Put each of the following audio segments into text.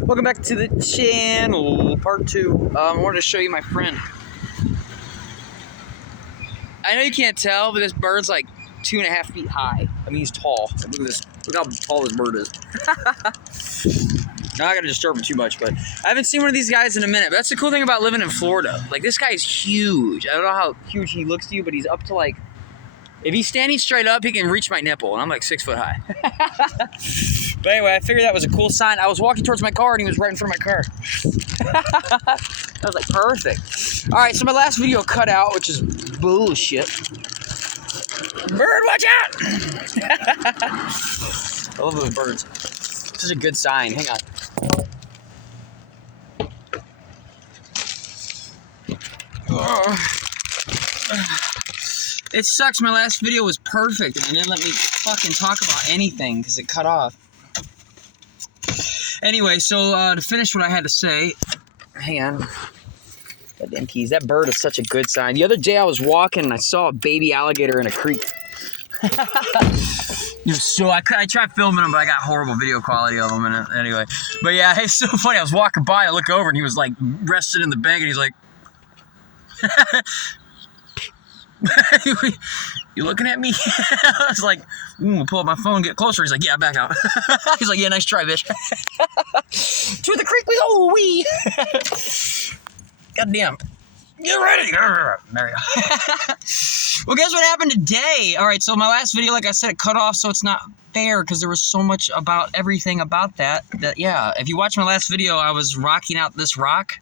Welcome back to the channel, part 2. I wanted to show you my friend. I know you can't tell, but this bird's like 2.5 feet high. I mean, he's tall. Look at this. Look how tall this bird is. Now I gotta disturb him too much, but I haven't seen one of these guys in a minute. But that's the cool thing about living in Florida. Like, this guy's huge. I don't know how huge he looks to you, but he's up to like, if he's standing straight up, he can reach my nipple, and I'm like 6 foot high. But anyway, I figured that was a cool sign. I was walking towards my car, and he was right in front of my car. I was like, perfect. All right, so my last video cut out, which is bullshit. Bird, watch out! I love those birds. Such a good sign. Hang on. It sucks. My last video was perfect, and it didn't let me fucking talk about anything because it cut off. Anyway, so to finish what I had to say, hang on. Goddamn keys. That bird is such a good sign. The other day I was walking and I saw a baby alligator in a creek. So I tried filming him, but I got horrible video quality of him. And anyway, but yeah, it's so funny. I was walking by, I look over, and he was like rested in the bank, and he's like, "You looking at me?" I was like, pull up my phone, get closer. He's like, "Yeah, back out." He's like, "Yeah, nice try, bitch." To the creek we go, wee. Goddamn. Get ready. There you go. Well, guess what happened today? All right, so my last video, like I said, it cut off, so it's not fair because there was so much about everything about that, yeah, if you watch my last video, I was rocking out this rock,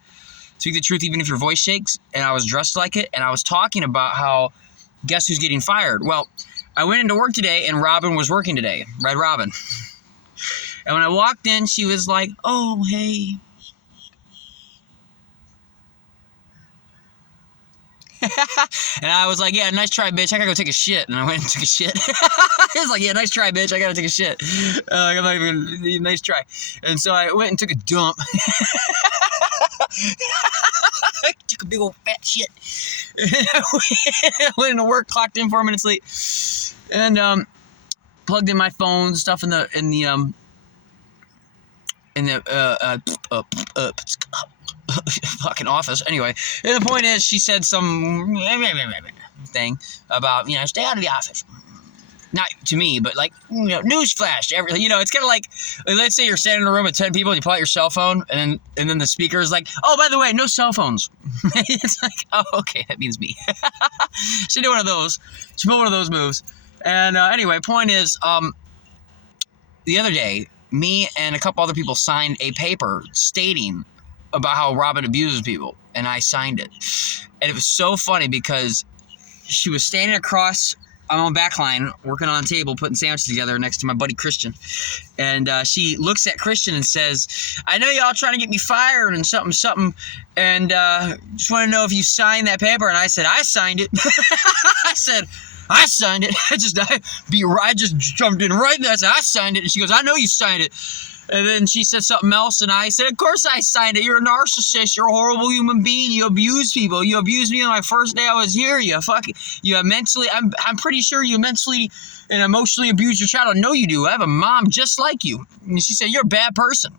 Speak the Truth Even If Your Voice Shakes, and I was dressed like it, and I was talking about how, guess who's getting fired? Well, I went into work today, and Robin was working today, Red Robin. And when I walked in, she was like, "Oh, hey." And I was like, "Yeah, nice try, bitch. I gotta go take a shit." And I went and took a shit. He was like, "Yeah, nice try, bitch. I gotta take a shit." I'm not even, nice try. And so I went and took a dump. I took a big old fat shit. I went into work, clocked in 4 minutes late, and plugged in my phone, stuff in the fucking office. Anyway, the point is, she said some thing about, stay out of the office. Not to me, but like, newsflash. It's kind of like, let's say you're standing in a room with 10 people and you pull out your cell phone, and then the speaker is like, "Oh, by the way, no cell phones." It's like, oh, okay, that means me. She did one of those. She pulled one of those moves. And anyway, point is, the other day, me and a couple other people signed a paper stating about how Robin abuses people, and I signed it. And it was so funny because she was standing across on my back line, working on a table, putting sandwiches together next to my buddy Christian. And she looks at Christian and says, "I know y'all trying to get me fired and something, and just want to know if you signed that paper." And I said, "I signed it." I said, "I signed it." I just jumped in right there. I said, "I signed it." And she goes, "I know you signed it." And then she said something else, and I said, "Of course I signed it. You're a narcissist. You're a horrible human being. You abuse people. You abused me on my first day I was here. I'm pretty sure you mentally and emotionally abused your child. I know you do. I have a mom just like you." And she said, "You're a bad person."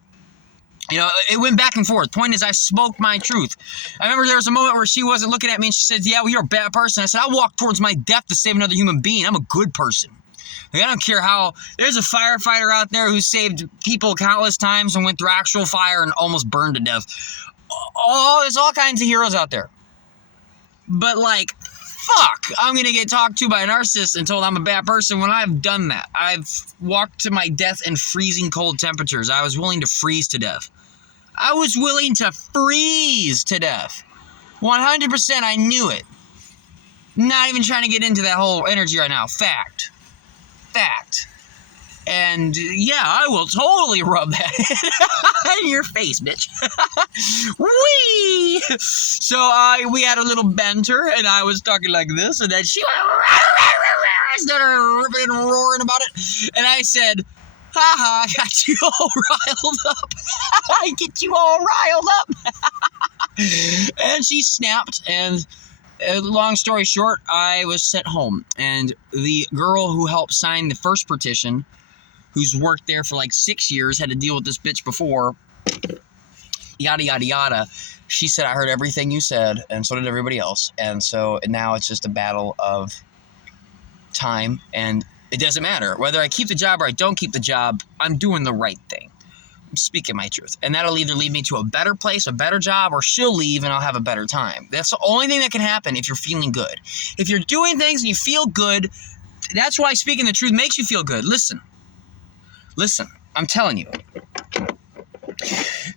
It went back and forth. Point is, I spoke my truth. I remember there was a moment where she wasn't looking at me, and she said, "Yeah, well, you're a bad person." I said, "I walked towards my death to save another human being. I'm a good person. Like, I don't care how." There's a firefighter out there who saved people countless times and went through actual fire and almost burned to death. There's all kinds of heroes out there. But, like, fuck, I'm going to get talked to by a narcissist and told I'm a bad person when I've done that. I've walked to my death in freezing cold temperatures. I was willing to freeze to death. 100%, I knew it. Not even trying to get into that whole energy right now. Fact. And yeah, I will totally rub that in your face, bitch. Whee! So we had a little banter, and I was talking like this, and then she started ripping and roaring about it. And I said, "Haha, I got you all riled up." I get you all riled up. And she snapped, and long story short, I was sent home. And the girl who helped sign the first petition, who's worked there for like 6 years, had to deal with this bitch before, yada, yada, yada. She said, I heard everything you said, and so did everybody else. And so now it's just a battle of time, and it doesn't matter. Whether I keep the job or I don't keep the job, I'm doing the right thing. I'm speaking my truth. And that'll either lead me to a better place, a better job, or she'll leave and I'll have a better time. That's the only thing that can happen if you're feeling good. If you're doing things and you feel good, that's why speaking the truth makes you feel good. Listen, I'm telling you.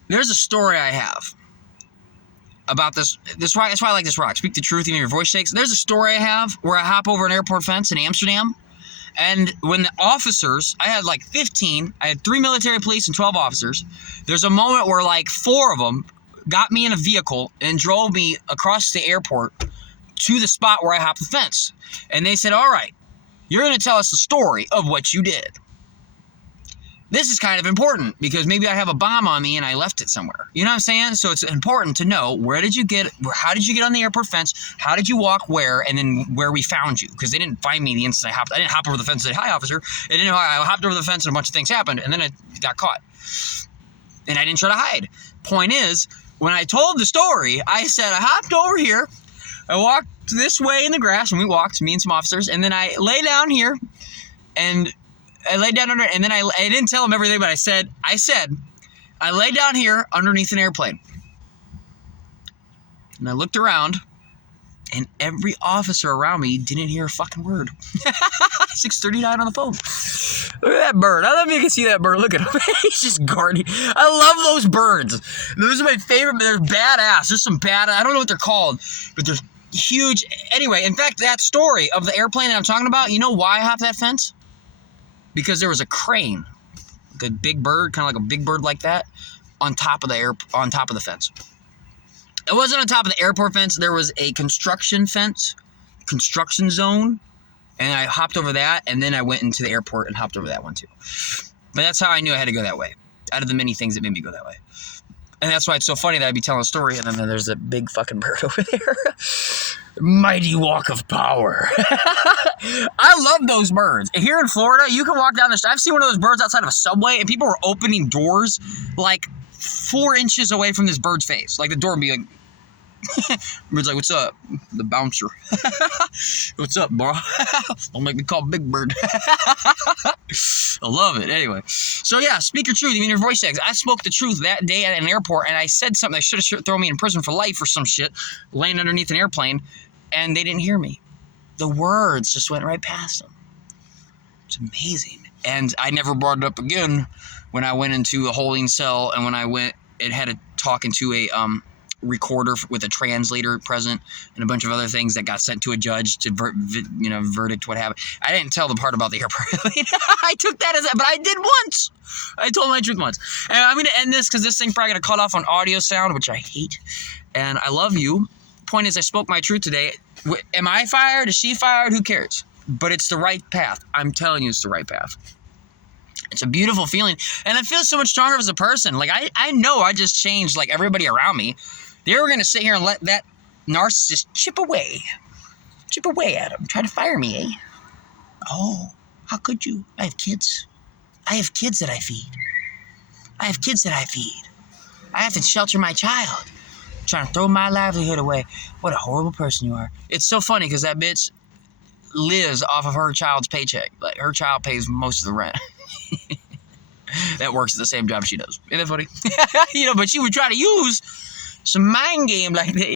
There's a story I have about this rock. That's why I like this rock. Speak the truth, even your voice shakes. There's a story I have where I hop over an airport fence in Amsterdam. And when the officers, I had like 15, I had 3 military police and 12 officers. There's a moment where like 4 of them got me in a vehicle and drove me across the airport to the spot where I hopped the fence. And they said, all right, you're going to tell us the story of what you did. This is kind of important because maybe I have a bomb on me and I left it somewhere. You know what I'm saying? So it's important to know how did you get on the airport fence? How did you walk where? And then where we found you. Because they didn't find me the instant I hopped. I didn't hop over the fence and say, hi, officer. They didn't know I hopped over the fence and a bunch of things happened. And then I got caught. And I didn't try to hide. Point is, when I told the story, I said, I hopped over here. I walked this way in the grass, and we walked, me and some officers. And then I lay down here, and I laid down under, and then I didn't tell them everything, but I said, I lay down here underneath an airplane. And I looked around, and every officer around me didn't hear a fucking word. 639 on the phone. Look at that bird. I don't know if you can see that bird. Look at him. He's just guarding. I love those birds. Those are my favorite. They're badass. There's some badass. I don't know what they're called, but they're huge. Anyway, in fact, that story of the airplane that I'm talking about, you know why I hopped that fence? Because there was a crane, like a big bird, kind of like a big bird like that, on top of the fence. It wasn't on top of the airport fence. There was a construction fence, construction zone, and I hopped over that, and then I went into the airport and hopped over that one too. But that's how I knew I had to go that way, out of the many things that made me go that way. And that's why it's so funny that I'd be telling a story, and then there's a big fucking bird over there. Mighty walk of power. I love those birds. Here in Florida, you can walk down the street. I've seen one of those birds outside of a subway, and people were opening doors like 4 inches away from this bird's face. Like the door would be like, bird's like, what's up? The bouncer. What's up, bro? Don't make me call Big Bird. I love it. Anyway. So yeah, speak your truth. Even your voice shakes. I spoke the truth that day at an airport, and I said something that should have thrown me in prison for life or some shit, laying underneath an airplane, and they didn't hear me. The words just went right past them. It's amazing. And I never brought it up again when I went into a holding cell, and when I went, it had a talking to a recorder with a translator present and a bunch of other things that got sent to a judge to verdict what happened. I didn't tell the part about the airport. I took that as that, but I did once. I told my truth once. And I'm going to end this because this thing's probably going to cut off on audio sound, which I hate. And I love you. Point is, I spoke my truth today. Am I fired? Is she fired? Who cares? But it's the right path. I'm telling you, it's the right path. It's a beautiful feeling. And I feel so much stronger as a person. Like, I know I just changed, like, everybody around me. They were going to sit here and let that narcissist chip away at him. Try to fire me, eh? Oh, how could you? I have kids. I have kids that I feed. I have to shelter my child. I'm trying to throw my livelihood away. What a horrible person you are. It's so funny because that bitch lives off of her child's paycheck. Like, her child pays most of the rent. That works at the same job she does. Isn't that funny? But she would try to use some mind game like that.